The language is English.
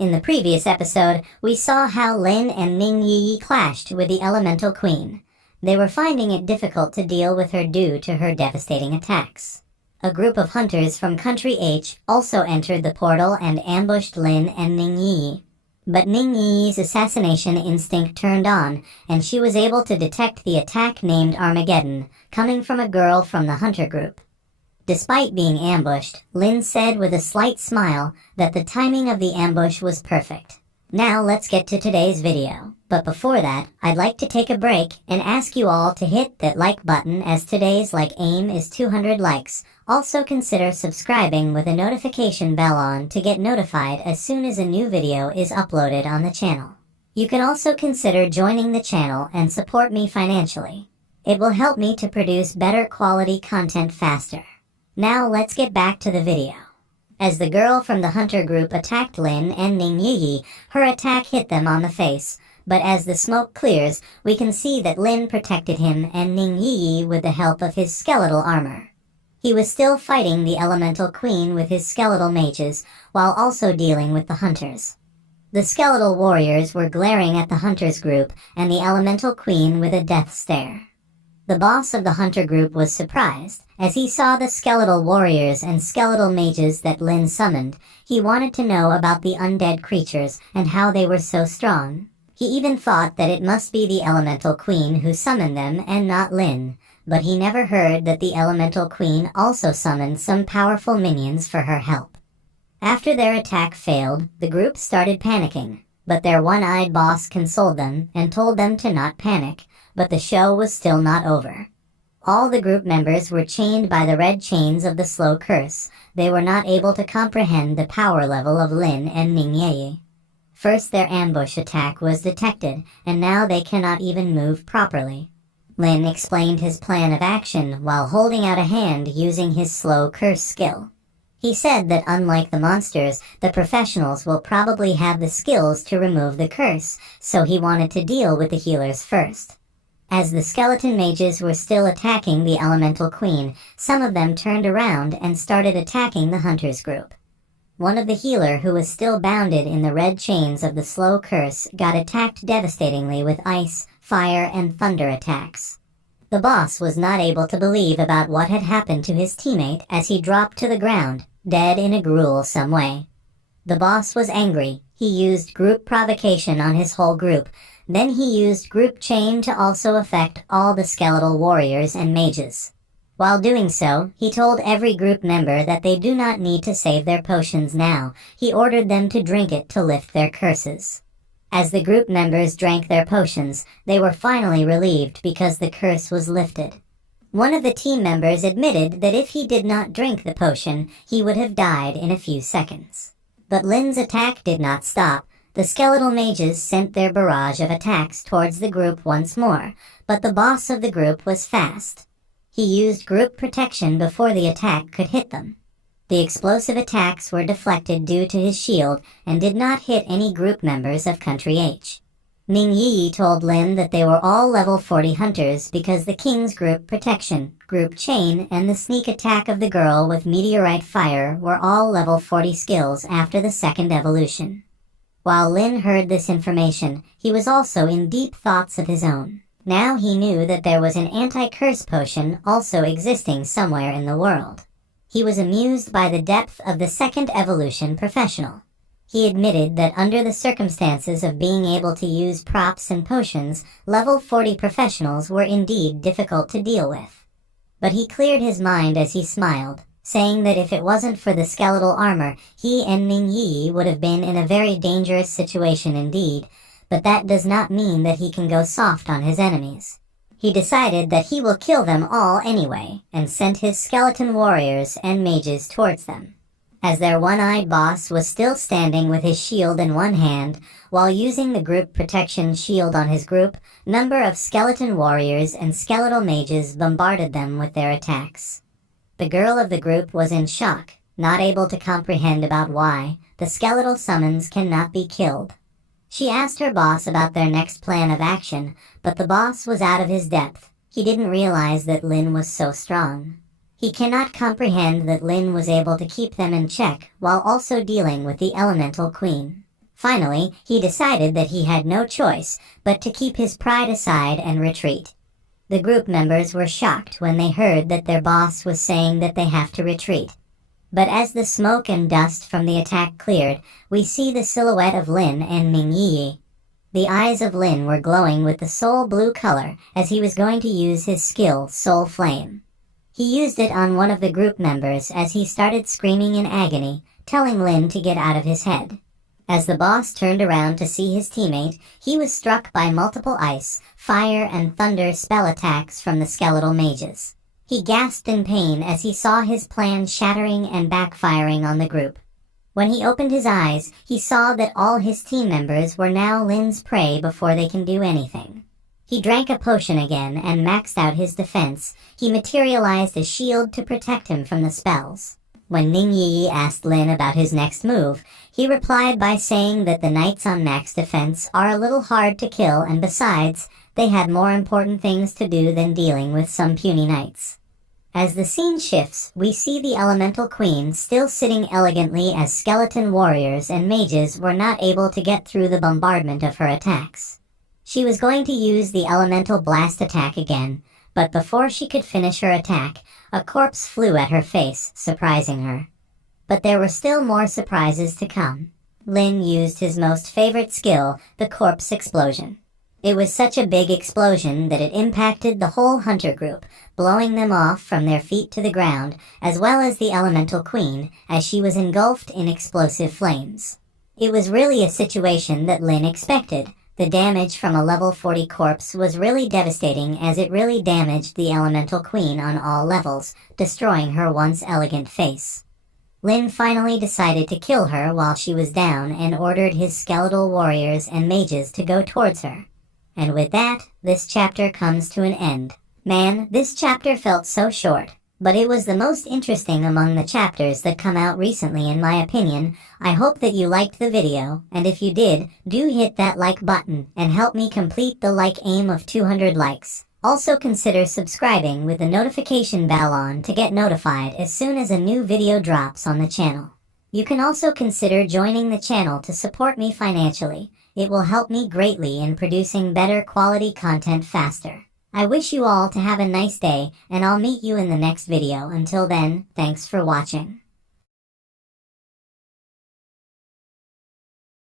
In the previous episode, we saw how Lin and Ning Yi clashed with the Elemental Queen. They were finding it difficult to deal with her due to her devastating attacks. A group of hunters from Country H also entered the portal and ambushed Lin and Ning Yi. But Ning Yi's assassination instinct turned on, and she was able to detect the attack named Armageddon, coming from a girl from the hunter group. Despite being ambushed, Lin said with a slight smile that the timing of the ambush was perfect. Now let's get to today's video. But before that, I'd like to take a break and ask you all to hit that like button, as today's like aim is 200 likes. Also consider subscribing with a notification bell on to get notified as soon as a new video is uploaded on the channel. You can also consider joining the channel and support me financially. It will help me to produce better quality content faster. Now let's get back to the video. As the girl from the hunter group attacked Lin and Ning Yi, her attack hit them on the face. But as the smoke clears, we can see that Lin protected him and Ning Yi with the help of his skeletal armor. He was still fighting the Elemental Queen with his skeletal mages, while also dealing with the hunters. The skeletal warriors were glaring at the hunters group and the Elemental Queen with a death stare. The boss of the hunter group was surprised. As he saw the skeletal warriors and skeletal mages that Lin summoned, he wanted to know about the undead creatures and how they were so strong. He even thought that it must be the Elemental Queen who summoned them and not Lin, but he never heard that the Elemental Queen also summoned some powerful minions for her help. After their attack failed, the group started panicking, but their one-eyed boss consoled them and told them to not panic, but the show was still not over. All the group members were chained by the red chains of the slow curse. They were not able to comprehend the power level of Lin and Ning Yi. First their ambush attack was detected, and now they cannot even move properly. Lin explained his plan of action while holding out a hand using his slow curse skill. He said that unlike the monsters, the professionals will probably have the skills to remove the curse, so he wanted to deal with the healers first. As the skeleton mages were still attacking the Elemental Queen, some of them turned around and started attacking the hunters group. One of the healer who was still bounded in the red chains of the slow curse got attacked devastatingly with ice, fire, and thunder attacks. The boss was not able to believe about what had happened to his teammate as he dropped to the ground, dead in a gruesome way. The boss was angry. He used group provocation on his whole group. Then he used group chain to also affect all the skeletal warriors and mages. While doing so, he told every group member that they do not need to save their potions now. He ordered them to drink it to lift their curses. As the group members drank their potions, they were finally relieved because the curse was lifted. One of the team members admitted that if he did not drink the potion, he would have died in a few seconds. But Lin's attack did not stop. The skeletal mages sent their barrage of attacks towards the group once more, but the boss of the group was fast. He used group protection before the attack could hit them. The explosive attacks were deflected due to his shield and did not hit any group members of Country H. Ning Yi told Lin that they were all level 40 hunters because the king's group protection, group chain, and the sneak attack of the girl with meteorite fire were all level 40 skills after the second evolution. While Lin heard this information, he was also in deep thoughts of his own. Now he knew that there was an anti-curse potion also existing somewhere in the world. He was amused by the depth of the second evolution professional. He admitted that under the circumstances of being able to use props and potions, level 40 professionals were indeed difficult to deal with. But he cleared his mind as he smiled, saying that if it wasn't for the skeletal armor, he and Ning Yi would have been in a very dangerous situation indeed, but that does not mean that he can go soft on his enemies. He decided that he will kill them all anyway, and sent his skeleton warriors and mages towards them. As their one-eyed boss was still standing with his shield in one hand, while using the group protection shield on his group, number of skeleton warriors and skeletal mages bombarded them with their attacks. The girl of the group was in shock, not able to comprehend about why the skeletal summons cannot be killed. She asked her boss about their next plan of action, but the boss was out of his depth. He didn't realize that Lin was so strong. He cannot comprehend that Lin was able to keep them in check while also dealing with the Elemental Queen. Finally, he decided that he had no choice but to keep his pride aside and retreat. The group members were shocked when they heard that their boss was saying that they have to retreat. But as the smoke and dust from the attack cleared, we see the silhouette of Lin and Ming Yi. The eyes of Lin were glowing with the soul blue color as he was going to use his skill, Soul Flame. He used it on one of the group members as he started screaming in agony, telling Lin to get out of his head. As the boss turned around to see his teammate, he was struck by multiple ice, fire, and thunder spell attacks from the skeletal mages. He gasped in pain as he saw his plan shattering and backfiring on the group. When he opened his eyes, he saw that all his team members were now Lin's prey before they can do anything. He drank a potion again and maxed out his defense. He materialized a shield to protect him from the spells. When Ming Yi asked Lin about his next move, he replied by saying that the knights on max defense are a little hard to kill, and besides, they had more important things to do than dealing with some puny knights. As the scene shifts, we see the Elemental Queen still sitting elegantly as skeleton warriors and mages were not able to get through the bombardment of her attacks. She was going to use the Elemental Blast attack again, but before she could finish her attack, a corpse flew at her face, surprising her. But there were still more surprises to come. Lin used his most favorite skill, the corpse explosion. It was such a big explosion that it impacted the whole hunter group, blowing them off from their feet to the ground, as well as the Elemental Queen, as she was engulfed in explosive flames. It was really a situation that Lin expected. The damage from a level 40 corpse was really devastating, as it really damaged the Elemental Queen on all levels, destroying her once elegant face. Lin finally decided to kill her while she was down and ordered his skeletal warriors and mages to go towards her. And with that, this chapter comes to an end. Man, this chapter felt so short, but it was the most interesting among the chapters that come out recently in my opinion. I hope that you liked the video, and if you did, do hit that like button and help me complete the like aim of 200 likes. Also consider subscribing with the notification bell on to get notified as soon as a new video drops on the channel. You can also consider joining the channel to support me financially. It will help me greatly in producing better quality content faster. I wish you all to have a nice day, and I'll meet you in the next video. Until then, thanks for watching.